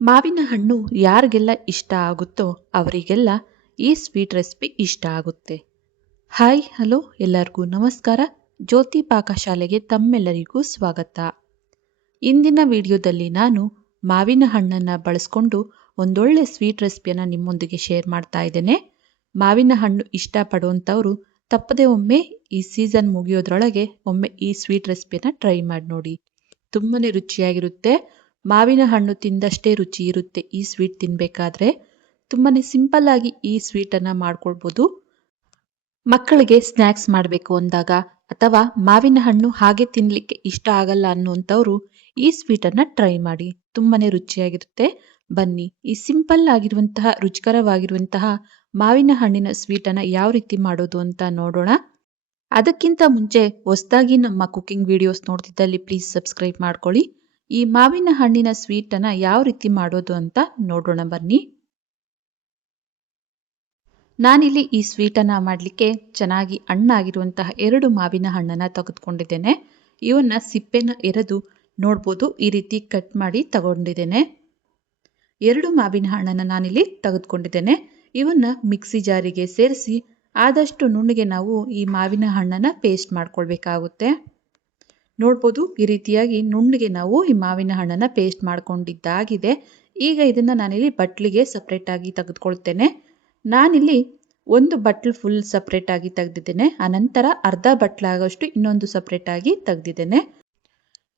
ಮಾವಿನ ಹಣ್ಣು ಯಾರಿಗೆಲ್ಲ ಇಷ್ಟ ಆಗುತ್ತೋ ಅವರಿಗೆಲ್ಲ ಈ ಸ್ವೀಟ್ ರೆಸಿಪಿ ಇಷ್ಟ ಆಗುತ್ತೆ. ಹಾಯ್ ಹಲೋ ಎಲ್ಲರಿಗೂ ನಮಸ್ಕಾರ. ಜ್ಯೋತಿ ಪಾಕಶಾಲೆಗೆ ತಮ್ಮೆಲ್ಲರಿಗೂ ಸ್ವಾಗತ. ಇಂದಿನ ವಿಡಿಯೋದಲ್ಲಿ ನಾನು ಮಾವಿನ ಹಣ್ಣನ್ನು ಬಳಸ್ಕೊಂಡು ಒಂದೊಳ್ಳೆ ಸ್ವೀಟ್ ರೆಸಿಪಿಯನ್ನು ನಿಮ್ಮೊಂದಿಗೆ ಶೇರ್ ಮಾಡ್ತಾ ಇದ್ದೇನೆ. ಮಾವಿನ ಹಣ್ಣು ಇಷ್ಟಪಡುವಂಥವರು ತಪ್ಪದೆ ಒಮ್ಮೆ ಈ ಸೀಸನ್ ಮುಗಿಯೋದ್ರೊಳಗೆ ಒಮ್ಮೆ ಈ ಸ್ವೀಟ್ ರೆಸಿಪಿನ ಟ್ರೈ ಮಾಡಿ ನೋಡಿ. ತುಂಬಾನೇ ರುಚಿಯಾಗಿರುತ್ತೆ. ಮಾವಿನ ಹಣ್ಣು ತಿಂದಷ್ಟೇ ರುಚಿ ಇರುತ್ತೆ ಈ ಸ್ವೀಟ್ ತಿನ್ಬೇಕಾದ್ರೆ. ತುಂಬಾನೇ ಸಿಂಪಲ್ ಆಗಿ ಈ ಸ್ವೀಟನ್ನು ಮಾಡ್ಕೊಳ್ಬೋದು. ಮಕ್ಕಳಿಗೆ ಸ್ನ್ಯಾಕ್ಸ್ ಮಾಡಬೇಕು ಅಂದಾಗ ಅಥವಾ ಮಾವಿನ ಹಣ್ಣು ಹಾಗೆ ತಿನ್ಲಿಕ್ಕೆ ಇಷ್ಟ ಆಗಲ್ಲ ಅನ್ನುವಂಥವ್ರು ಈ ಸ್ವೀಟನ್ನು ಟ್ರೈ ಮಾಡಿ. ತುಂಬಾನೇ ರುಚಿಯಾಗಿರುತ್ತೆ. ಬನ್ನಿ ಈ ಸಿಂಪಲ್ ಆಗಿರುವಂತಹ ರುಚಿಕರವಾಗಿರುವಂತಹ ಮಾವಿನ ಹಣ್ಣಿನ ಸ್ವೀಟನ್ನು ಯಾವ ರೀತಿ ಮಾಡೋದು ಅಂತ ನೋಡೋಣ. ಅದಕ್ಕಿಂತ ಮುಂಚೆ ಹೊಸದಾಗಿ ನಮ್ಮ ಕುಕಿಂಗ್ ವಿಡಿಯೋಸ್ ನೋಡ್ತಿದ್ದಲ್ಲಿ ಪ್ಲೀಸ್ ಸಬ್ಸ್ಕ್ರೈಬ್ ಮಾಡ್ಕೊಳ್ಳಿ. ಈ ಮಾವಿನ ಹಣ್ಣಿನ ಸ್ವೀಟನ್ನು ಯಾವ ರೀತಿ ಮಾಡೋದು ಅಂತ ನೋಡೋಣ ಬನ್ನಿ. ನಾನಿಲ್ಲಿ ಈ ಸ್ವೀಟನ್ನು ಮಾಡಲಿಕ್ಕೆ ಚೆನ್ನಾಗಿ ಹಣ್ಣಾಗಿರುವಂತಹ 2 ಮಾವಿನ ಹಣ್ಣನ್ನು ತೆಗೆದುಕೊಂಡಿದ್ದೇನೆ. ಇವನ್ನ ಸಿಪ್ಪೆನ ಎರೆದು ನೋಡ್ಬೋದು, ಈ ರೀತಿ ಕಟ್ ಮಾಡಿ ತಗೊಂಡಿದ್ದೇನೆ. 2 ಮಾವಿನ ಹಣ್ಣನ್ನು ನಾನಿಲ್ಲಿ ತೆಗೆದುಕೊಂಡಿದ್ದೇನೆ. ಇವನ್ನ ಮಿಕ್ಸಿ ಜಾರಿಗೆ ಸೇರಿಸಿ ಆದಷ್ಟು ನುಣ್ಣಗೆ ನಾವು ಈ ಮಾವಿನ ಹಣ್ಣನ್ನು ಪೇಸ್ಟ್ ಮಾಡ್ಕೊಳ್ಬೇಕಾಗುತ್ತೆ. ನೋಡ್ಬೋದು, ಈ ರೀತಿಯಾಗಿ ನುಣ್ಣಗೆ ನಾವು ಈ ಮಾವಿನ ಹಣ್ಣನ್ನು ಪೇಸ್ಟ್ ಮಾಡ್ಕೊಂಡಿದ್ದಾಗಿದೆ. ಈಗ ಇದನ್ನು ನಾನಿಲ್ಲಿ ಬಟ್ಲಿಗೆ ಸಪ್ರೇಟ್ ಆಗಿ ತೆಗೆದುಕೊಳ್ತೇನೆ. ನಾನಿಲ್ಲಿ ಒಂದು ಬಟ್ಲು ಫುಲ್ ಸಪ್ರೇಟ್ ಆಗಿ ತೆಗೆದಿದ್ದೇನೆ. ಅನಂತರ ಅರ್ಧ ಬಟ್ಲಾಗುವಷ್ಟು ಇನ್ನೊಂದು ಸಪ್ರೇಟ್ ಆಗಿ ತೆಗೆದಿದ್ದೇನೆ.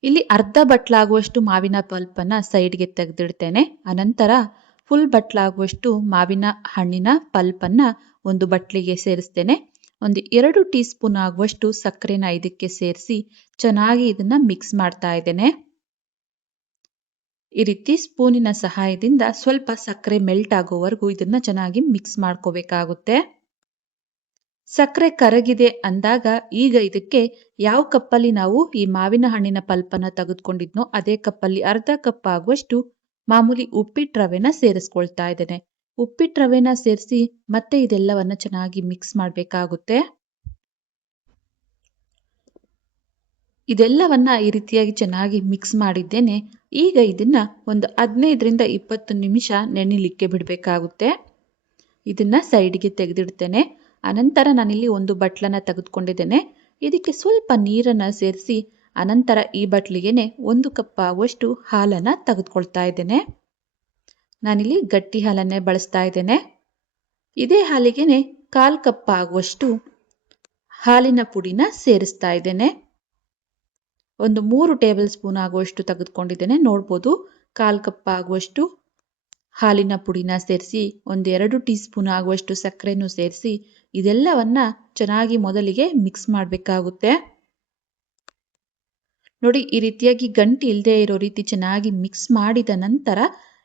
ಇಲ್ಲಿ ಅರ್ಧ ಬಟ್ಲಾಗುವಷ್ಟು ಮಾವಿನ ಪಲ್ಪನ್ನು ಸೈಡ್ಗೆ ತೆಗೆದಿಡ್ತೇನೆ. ಅನಂತರ ಫುಲ್ ಬಟ್ಲಾಗುವಷ್ಟು ಮಾವಿನ ಹಣ್ಣಿನ ಪಲ್ಪನ್ನು ಒಂದು ಬಟ್ಲಿಗೆ ಸೇರಿಸ್ತೇನೆ. ಒಂದು 2 ಟೀ ಸ್ಪೂನ್ ಆಗುವಷ್ಟು ಸಕ್ಕರೆನ ಇದಕ್ಕೆ ಸೇರಿಸಿ ಚೆನ್ನಾಗಿ ಇದನ್ನ ಮಿಕ್ಸ್ ಮಾಡ್ತಾ ಇದ್ದೇನೆ. ಈ ರೀತಿ ಸ್ಪೂನಿನ ಸಹಾಯದಿಂದ ಸ್ವಲ್ಪ ಸಕ್ಕರೆ ಮೆಲ್ಟ್ ಆಗೋವರೆಗೂ ಇದನ್ನ ಚೆನ್ನಾಗಿ ಮಿಕ್ಸ್ ಮಾಡ್ಕೋಬೇಕಾಗುತ್ತೆ. ಸಕ್ಕರೆ ಕರಗಿದೆ ಅಂದಾಗ ಈಗ ಇದಕ್ಕೆ ಯಾವ ಕಪ್ಪಲ್ಲಿ ನಾವು ಈ ಮಾವಿನ ಹಣ್ಣಿನ ಪಲ್ಪನ್ನ ತೆಗೆದುಕೊಂಡಿದ್ನೋ ಅದೇ ಕಪ್ಪಲ್ಲಿ ಅರ್ಧ ಕಪ್ ಆಗುವಷ್ಟು ಮಾಮೂಲಿ ಉಪ್ಪಿಟ್ಟು ರವೆನ ಸೇರಿಸ್ಕೊಳ್ತಾ ಇದ್ದೇನೆ. ಉಪ್ಪಿಟ್ಟು ರವೆನ ಸೇರಿಸಿ ಮತ್ತೆ ಇದೆಲ್ಲವನ್ನ ಚೆನ್ನಾಗಿ ಮಿಕ್ಸ್ ಮಾಡಬೇಕಾಗುತ್ತೆ. ಇದೆಲ್ಲವನ್ನ ಈ ರೀತಿಯಾಗಿ ಚೆನ್ನಾಗಿ ಮಿಕ್ಸ್ ಮಾಡಿದ್ದೇನೆ. ಈಗ ಇದನ್ನ ಒಂದು 15ರಿಂದ 20 ನಿಮಿಷ ನೆನೆಲಿಕ್ಕೆ ಬಿಡಬೇಕಾಗುತ್ತೆ. ಇದನ್ನ ಸೈಡ್ಗೆ ತೆಗೆದಿಡ್ತೇನೆ. ಅನಂತರ ನಾನಿಲ್ಲಿ ಒಂದು ಬಟ್ಲನ್ನ ತೆಗೆದುಕೊಂಡಿದ್ದೇನೆ. ಇದಕ್ಕೆ ಸ್ವಲ್ಪ ನೀರನ್ನ ಸೇರಿಸಿ ಅನಂತರ ಈ ಬಟ್ಲಿಗೆನೆ 1 ಕಪ್ ಆಗುವಷ್ಟು ಹಾಲನ್ನ ತೆಗೆದುಕೊಳ್ತಾ ಇದ್ದೇನೆ. ನಾನಿಲ್ಲಿ ಗಟ್ಟಿ ಹಾಲನ್ನೇ ಬಳಸ್ತಾ ಇದ್ದೇನೆ. ಇದೇ ಹಾಲಿಗೆನೆ 1/4 ಕಪ್ ಆಗುವಷ್ಟು ಹಾಲಿನ ಪುಡಿನ ಸೇರಿಸ್ತಾ ಇದ್ದೇನೆ. ಒಂದು 3 ಟೇಬಲ್ ಸ್ಪೂನ್ ಆಗುವಷ್ಟು ತೆಗೆದುಕೊಂಡಿದ್ದೇನೆ. ನೋಡ್ಬೋದು, 1/4 ಕಪ್ ಆಗುವಷ್ಟು ಹಾಲಿನ ಪುಡಿನ ಸೇರಿಸಿ 1-2 ಟೀ ಸ್ಪೂನ್ ಆಗುವಷ್ಟು ಸಕ್ಕರೆನೂ ಸೇರಿಸಿ ಇದೆಲ್ಲವನ್ನ ಚೆನ್ನಾಗಿ ಮೊದಲಿಗೆ ಮಿಕ್ಸ್ ಮಾಡಬೇಕಾಗುತ್ತೆ. ನೋಡಿ, ಈ ರೀತಿಯಾಗಿ ಗಂಟು ಇಲ್ಲದೆ ಇರೋ ರೀತಿ ಚೆನ್ನಾಗಿ ಮಿಕ್ಸ್ ಮಾಡಿದ ನಂತರ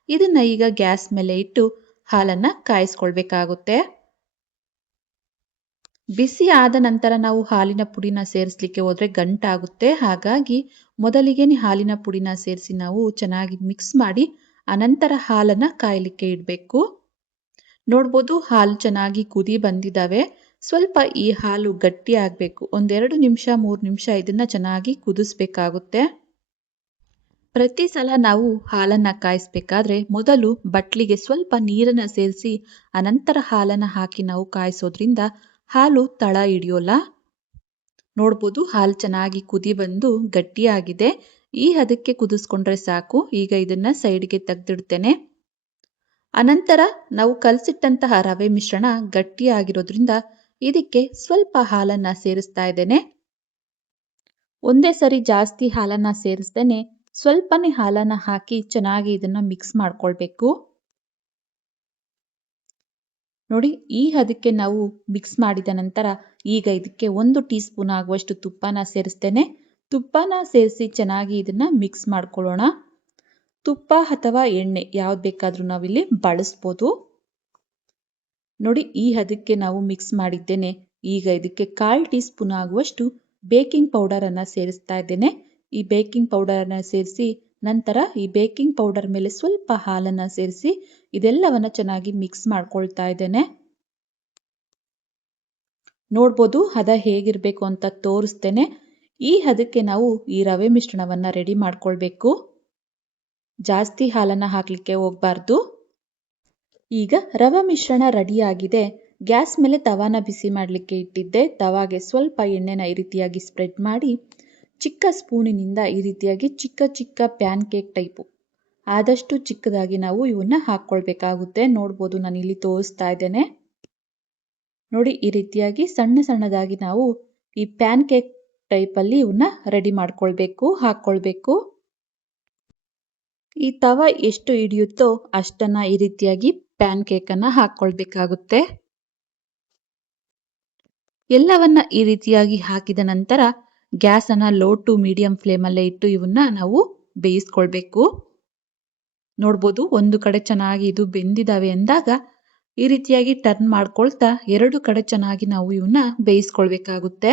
ಇದನ್ನ ಈಗ ಗ್ಯಾಸ್ ಮೇಲೆ ಇಟ್ಟು ಹಾಲನ್ನ ಕಾಯಿಸ್ಕೊಳ್ಬೇಕಾಗುತ್ತೆ. ಬಿಸಿ ಆದ ನಂತರ ನಾವು ಹಾಲಿನ ಪುಡಿನ ಸೇರಿಸಲಿಕ್ಕೆ ಹೋದ್ರೆ ಗಂಟಾಗುತ್ತೆ. ಹಾಗಾಗಿ ಮೊದಲಿಗೆ ಹಾಲಿನ ಪುಡಿನ ಸೇರಿಸಿ ನಾವು ಚೆನ್ನಾಗಿ ಮಿಕ್ಸ್ ಮಾಡಿ ಅನಂತರ ಹಾಲನ್ನ ಕಾಯಲಿಕ್ಕೆ ಇಡಬೇಕು. ನೋಡ್ಬೋದು, ಹಾಲು ಚೆನ್ನಾಗಿ ಕುದಿ ಬಂದಿದ್ದಾವೆ. ಸ್ವಲ್ಪ ಈ ಹಾಲು ಗಟ್ಟಿ ಆಗಬೇಕು. 1-2 ನಿಮಿಷ 3 ನಿಮಿಷ ಇದನ್ನ ಚೆನ್ನಾಗಿ ಕುದಿಸ್ಬೇಕಾಗುತ್ತೆ. ಪ್ರತಿ ಸಲ ನಾವು ಹಾಲನ್ನ ಕಾಯಿಸ್ಬೇಕಾದ್ರೆ ಮೊದಲು ಬಟ್ಲಿಗೆ ಸ್ವಲ್ಪ ನೀರನ್ನ ಸೇರಿಸಿ ಅನಂತರ ಹಾಲನ್ನ ಹಾಕಿ ನಾವು ಕಾಯಿಸೋದ್ರಿಂದ ಹಾಲು ತಳ ಹಿಡಿಯೋಲ್ಲ. ನೋಡ್ಬೋದು, ಹಾಲು ಚೆನ್ನಾಗಿ ಕುದಿ ಬಂದು ಗಟ್ಟಿಯಾಗಿದೆ. ಈ ಹದಕ್ಕೆ ಕುದಿಸ್ಕೊಂಡ್ರೆ ಸಾಕು. ಈಗ ಇದನ್ನ ಸೈಡ್ಗೆ ತೆಗೆದಿಡ್ತೇನೆ. ಅನಂತರ ನಾವು ಕಲಸಿಟ್ಟಂತಹ ರವೆ ಮಿಶ್ರಣ ಗಟ್ಟಿಯಾಗಿರೋದ್ರಿಂದ ಇದಕ್ಕೆ ಸ್ವಲ್ಪ ಹಾಲನ್ನ ಸೇರಿಸ್ತಾ ಇದ್ದೇನೆ. ಒಂದೇ ಸರಿ ಜಾಸ್ತಿ ಹಾಲನ್ನ ಸೇರಿಸ್ದೇನೆ ಸ್ವಲ್ಪನೇ ಹಾಲನ್ನ ಹಾಕಿ ಚೆನ್ನಾಗಿ ಇದನ್ನ ಮಿಕ್ಸ್ ಮಾಡ್ಕೊಳ್ಬೇಕು. ನೋಡಿ, ಈ ಹದಕ್ಕೆ ನಾವು ಮಿಕ್ಸ್ ಮಾಡಿದ ನಂತರ ಈಗ ಇದಕ್ಕೆ 1 ಟೀ ಸ್ಪೂನ್ ಆಗುವಷ್ಟು ತುಪ್ಪನ ಸೇರಿಸ್ತೇನೆ. ತುಪ್ಪನ ಸೇರಿಸಿ ಚೆನ್ನಾಗಿ ಇದನ್ನ ಮಿಕ್ಸ್ ಮಾಡ್ಕೊಳ್ಳೋಣ. ತುಪ್ಪ ಅಥವಾ ಎಣ್ಣೆ ಯಾವ್ದು ಬೇಕಾದ್ರೂ ನಾವಿಲ್ಲಿ ಬಳಸ್ಬೋದು. ನೋಡಿ, ಈ ಹದಕ್ಕೆ ನಾವು ಮಿಕ್ಸ್ ಮಾಡಿದ್ದೇನೆ. ಈಗ ಇದಕ್ಕೆ 1/4 ಟೀ ಸ್ಪೂನ್ ಆಗುವಷ್ಟು ಬೇಕಿಂಗ್ ಪೌಡರ್ ಅನ್ನ ಸೇರಿಸ್ತಾ ಇದ್ದೇನೆ. ಈ ಬೇಕಿಂಗ್ ಪೌಡರ್ ಅನ್ನ ಸೇರಿಸಿ ನಂತರ ಈ ಬೇಕಿಂಗ್ ಪೌಡರ್ ಮೇಲೆ ಸ್ವಲ್ಪ ಹಾಲನ್ನ ಸೇರಿಸಿ ಇದೆಲ್ಲವನ್ನ ಚೆನ್ನಾಗಿ ಮಿಕ್ಸ್ ಮಾಡ್ಕೊಳ್ತಾ ಇದ್ದೇನೆ. ನೋಡ್ಬೋದು, ಹದ ಹೇಗಿರ್ಬೇಕು ಅಂತ ತೋರಿಸ್ತೇನೆ. ಈ ಹದಕ್ಕೆ ನಾವು ಈ ರವೆ ಮಿಶ್ರಣವನ್ನ ರೆಡಿ ಮಾಡ್ಕೊಳ್ಬೇಕು. ಜಾಸ್ತಿ ಹಾಲನ್ನು ಹಾಕಲಿಕ್ಕೆ ಹೋಗಬಾರ್ದು. ಈಗ ರವೆ ಮಿಶ್ರಣ ರೆಡಿಯಾಗಿದೆ. ಗ್ಯಾಸ್ ಮೇಲೆ ತವಾನ ಬಿಸಿ ಮಾಡಲಿಕ್ಕೆ ಇಟ್ಟಿದ್ದೆ. ತವಾಗೆ ಸ್ವಲ್ಪ ಎಣ್ಣೆನ ಈ ರೀತಿಯಾಗಿ ಸ್ಪ್ರೆಡ್ ಮಾಡಿ ಚಿಕ್ಕ ಸ್ಪೂನಿನಿಂದ ಈ ರೀತಿಯಾಗಿ ಚಿಕ್ಕ ಚಿಕ್ಕ ಪ್ಯಾನ್ ಕೇಕ್ ಟೈಪು ಆದಷ್ಟು ಚಿಕ್ಕದಾಗಿ ನಾವು ಇವನ್ನ ಹಾಕ್ಕೊಳ್ಬೇಕಾಗುತ್ತೆ. ನೋಡ್ಬೋದು, ನಾನು ಇಲ್ಲಿ ತೋರಿಸ್ತಾ ಇದ್ದೇನೆ ನೋಡಿ. ಈ ರೀತಿಯಾಗಿ ಸಣ್ಣ ಸಣ್ಣದಾಗಿ ನಾವು ಈ ಪ್ಯಾನ್ ಕೇಕ್ ಟೈಪಲ್ಲಿ ಇವನ್ನ ರೆಡಿ ಮಾಡ್ಕೊಳ್ಬೇಕು, ಹಾಕ್ಕೊಳ್ಬೇಕು. ಈ ತವ ಎಷ್ಟು ಹಿಡಿಯುತ್ತೋ ಅಷ್ಟನ್ನ ಈ ರೀತಿಯಾಗಿ ಪ್ಯಾನ್ ಕೇಕನ್ನು ಹಾಕ್ಕೊಳ್ಬೇಕಾಗುತ್ತೆ. ಎಲ್ಲವನ್ನ ಈ ರೀತಿಯಾಗಿ ಹಾಕಿದ ನಂತರ ಗ್ಯಾಸನ್ನು ಲೋ ಟು ಮೀಡಿಯಂ ಫ್ಲೇಮಲ್ಲೇ ಇಟ್ಟು ಇವನ್ನ ನಾವು ಬೇಯಿಸ್ಕೊಳ್ಬೇಕು. ನೋಡ್ಬೋದು, ಒಂದು ಕಡೆ ಚೆನ್ನಾಗಿ ಇದು ಬೆಂದಿದ್ದಾವೆ ಅಂದಾಗ ಈ ರೀತಿಯಾಗಿ ಟರ್ನ್ ಮಾಡ್ಕೊಳ್ತಾ ಎರಡು ಕಡೆ ಚೆನ್ನಾಗಿ ನಾವು ಇವನ್ನ ಬೇಯಿಸ್ಕೊಳ್ಬೇಕಾಗುತ್ತೆ.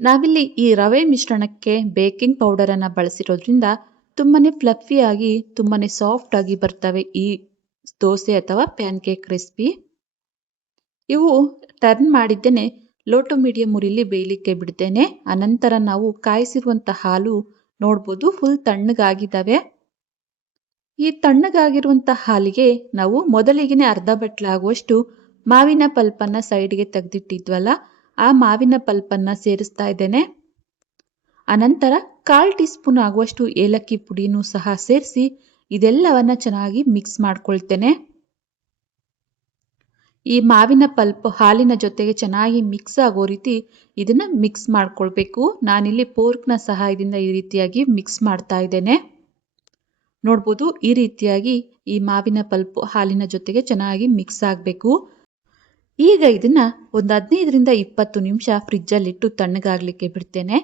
ನಾವಿಲ್ಲಿ ಈ ರವೆ ಮಿಶ್ರಣಕ್ಕೆ ಬೇಕಿಂಗ್ ಪೌಡರ್ ಅನ್ನ ಬಳಸಿರೋದ್ರಿಂದ ತುಂಬಾನೇ ಫ್ಲಫಿ ಆಗಿ ತುಂಬಾನೇ ಸಾಫ್ಟ್ ಆಗಿ ಬರ್ತವೆ ಈ ದೋಸೆ ಅಥವಾ ಪ್ಯಾನ್ ಕೇಕ್ ರೆಸಿಪಿ. ಇವು ಟರ್ನ್ ಮಾಡಿದ್ದೇನೆ ಲೋ ಟು ಮೀಡಿಯಂ ಉರಿಲಿ ಬೇಯಲಿಕ್ಕೆ ಬಿಡ್ತೇನೆ. ಅನಂತರ ನಾವು ಕಾಯಿಸಿರುವಂತಹ ಹಾಲು ನೋಡ್ಬೋದು ಫುಲ್ ತಣ್ಣಗಾಗಿದ್ದಾವೆ. ಈ ತಣ್ಣಗಾಗಿರುವಂತಹ ಹಾಲಿಗೆ ನಾವು ಮೊದಲಿಗೆ ಅರ್ಧ ಬಟ್ಲಾಗುವಷ್ಟು ಮಾವಿನ ಪಲ್ಪನ್ನ ಸೈಡ್ಗೆ ತೆಗೆದಿಟ್ಟಿದ್ವಲ್ಲ, ಆ ಮಾವಿನ ಪಲ್ಪನ್ನ ಸೇರಿಸ್ತಾ ಇದ್ದೇನೆ. ಅನಂತರ 1/4 ಟೀ ಸ್ಪೂನ್ ಆಗುವಷ್ಟು ಏಲಕ್ಕಿ ಪುಡಿನೂ ಸಹ ಸೇರಿಸಿ ಇದೆಲ್ಲವನ್ನ ಚೆನ್ನಾಗಿ ಮಿಕ್ಸ್ ಮಾಡ್ಕೊಳ್ತೇನೆ. ಈ ಮಾವಿನ ಪಲ್ಪ್ ಹಾಲಿನ ಜೊತೆಗೆ ಚೆನ್ನಾಗಿ ಮಿಕ್ಸ್ ಆಗೋ ರೀತಿ ಇದನ್ನ ಮಿಕ್ಸ್ ಮಾಡ್ಕೊಳ್ಬೇಕು. ನಾನಿಲ್ಲಿ ಫೋರ್ಕ್ನ ಸಹಾಯದಿಂದ ಈ ರೀತಿಯಾಗಿ ಮಿಕ್ಸ್ ಮಾಡ್ತಾ ಇದ್ದೇನೆ. ನೋಡ್ಬೋದು, ಈ ರೀತಿಯಾಗಿ ಈ ಮಾವಿನ ಪಲ್ಪ್ ಹಾಲಿನ ಜೊತೆಗೆ ಚೆನ್ನಾಗಿ ಮಿಕ್ಸ್ ಆಗಬೇಕು. ಈಗ ಇದನ್ನ ಒಂದು 15ರಿಂದ 20 ನಿಮಿಷ ಫ್ರಿಜ್ಜಲ್ಲಿಟ್ಟು ತಣ್ಣಗಾಗ್ಲಿಕ್ಕೆ ಬಿಡ್ತೇನೆ.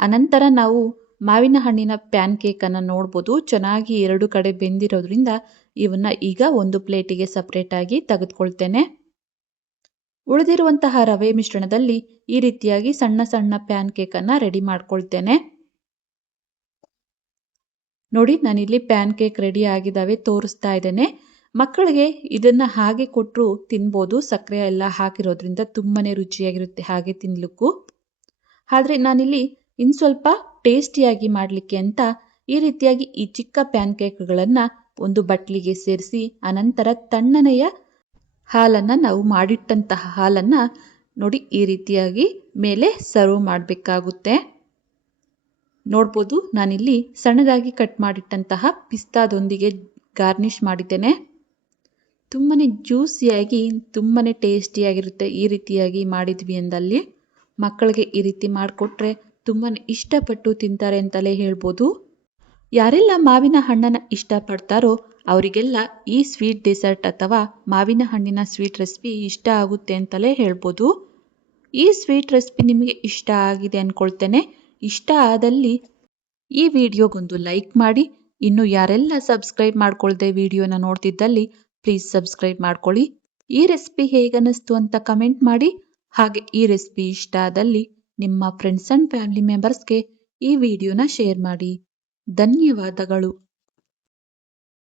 ಅನಂತರ ನಾವು ಮಾವಿನ ಹಣ್ಣಿನ ಪ್ಯಾನ್ ಕೇಕ್ ಅನ್ನ ನೋಡ್ಬೋದು, ಚೆನ್ನಾಗಿ ಎರಡು ಕಡೆ ಬೆಂದಿರೋದ್ರಿಂದ ಇವನ್ನ ಈಗ ಒಂದು ಪ್ಲೇಟಿಗೆ ಸಪರೇಟ್ ಆಗಿ ತೆಗೆದುಕೊಳ್ತೇನೆ. ಉಳಿದಿರುವಂತಹ ರವೆ ಮಿಶ್ರಣದಲ್ಲಿ ಈ ರೀತಿಯಾಗಿ ಸಣ್ಣ ಸಣ್ಣ ಪ್ಯಾನ್ ಕೇಕ್ ಅನ್ನ ರೆಡಿ ಮಾಡ್ಕೊಳ್ತೇನೆ. ನೋಡಿ, ನಾನಿಲ್ಲಿ ಪ್ಯಾನ್ ಕೇಕ್ ರೆಡಿ ಆಗಿದ್ದಾವೆ ತೋರಿಸ್ತಾ ಇದ್ದೇನೆ. ಮಕ್ಕಳಿಗೆ ಇದನ್ನ ಹಾಗೆ ಕೊಟ್ಟರು ತಿನ್ಬೋದು, ಸಕ್ಕರೆ ಎಲ್ಲ ಹಾಕಿರೋದ್ರಿಂದ ತುಂಬಾನೇ ರುಚಿಯಾಗಿರುತ್ತೆ ಹಾಗೆ ತಿನ್ಲಿಕ್ಕೂ. ಆದ್ರೆ ನಾನಿಲ್ಲಿ ಇನ್ ಸ್ವಲ್ಪ ಟೇಸ್ಟಿಯಾಗಿ ಮಾಡಲಿಕ್ಕೆ ಅಂತ ಈ ರೀತಿಯಾಗಿ ಈ ಚಿಕ್ಕ ಪ್ಯಾನ್ ಕೇಕ್ಗಳನ್ನ ಒಂದು ಬಟ್ಲಿಗೆ ಸೇರಿಸಿ ಅನಂತರ ತಣ್ಣನೆಯ ಹಾಲನ್ನ ನಾವು ಮಾಡಿಟ್ಟಂತಹ ಹಾಲನ್ನ ನೋಡಿ ಈ ರೀತಿಯಾಗಿ ಮೇಲೆ ಸರ್ವ್ ಮಾಡಬೇಕಾಗುತ್ತೆ. ನೋಡ್ಬೋದು, ನಾನಿಲ್ಲಿ ಸಣ್ಣದಾಗಿ ಕಟ್ ಮಾಡಿಟ್ಟಂತಹ ಪಿಸ್ತಾದೊಂದಿಗೆ ಗಾರ್ನಿಷ್ ಮಾಡಿದ್ದೇನೆ. ತುಂಬಾನೇ ಜ್ಯೂಸಿಯಾಗಿ ತುಂಬಾನೇ ಟೇಸ್ಟಿಯಾಗಿರುತ್ತೆ. ಈ ರೀತಿಯಾಗಿ ಮಾಡಿದ್ವಿ ಅಂದಲ್ಲಿ ಮಕ್ಕಳಿಗೆ ಈ ರೀತಿ ಮಾಡಿಕೊಟ್ರೆ ತುಂಬಾನೇ ಇಷ್ಟಪಟ್ಟು ತಿಂತಾರೆ ಅಂತಲೇ ಹೇಳ್ಬೋದು. ಯಾರೆಲ್ಲ ಮಾವಿನ ಹಣ್ಣನ್ನು ಇಷ್ಟಪಡ್ತಾರೋ ಅವರಿಗೆಲ್ಲ ಈ ಸ್ವೀಟ್ ಡೆಸರ್ಟ್ ಅಥವಾ ಮಾವಿನ ಹಣ್ಣಿನ ಸ್ವೀಟ್ ರೆಸಿಪಿ ಇಷ್ಟ ಆಗುತ್ತೆ ಅಂತಲೇ ಹೇಳ್ಬೋದು. ಈ ಸ್ವೀಟ್ ರೆಸಿಪಿ ನಿಮಗೆ ಇಷ್ಟ ಆಗಿದೆ ಅಂದ್ಕೊಳ್ತೇನೆ. ಇಷ್ಟ ಆದಲ್ಲಿ ಈ ವಿಡಿಯೋಗೊಂದು ಲೈಕ್ ಮಾಡಿ. ಇನ್ನು ಯಾರೆಲ್ಲ ಸಬ್ಸ್ಕ್ರೈಬ್ ಮಾಡ್ಕೊಳ್ದೆ ವಿಡಿಯೋನ ನೋಡ್ತಿದ್ದಲ್ಲಿ ಪ್ಲೀಸ್ ಸಬ್ಸ್ಕ್ರೈಬ್ ಮಾಡ್ಕೊಳ್ಳಿ. ಈ ರೆಸಿಪಿ ಹೇಗನ್ನಿಸ್ತು ಅಂತ ಕಮೆಂಟ್ ಮಾಡಿ. ಹಾಗೆ ಈ ರೆಸಿಪಿ ಇಷ್ಟ ಆದಲ್ಲಿ ನಿಮ್ಮ ಫ್ರೆಂಡ್ಸ್ ಅಂಡ್ ಫ್ಯಾಮಿಲಿ ಮೆಂಬರ್ಸ್ಗೆ ಈ ವಿಡಿಯೋನ ಶೇರ್ ಮಾಡಿ. ಧನ್ಯವಾದಗಳು.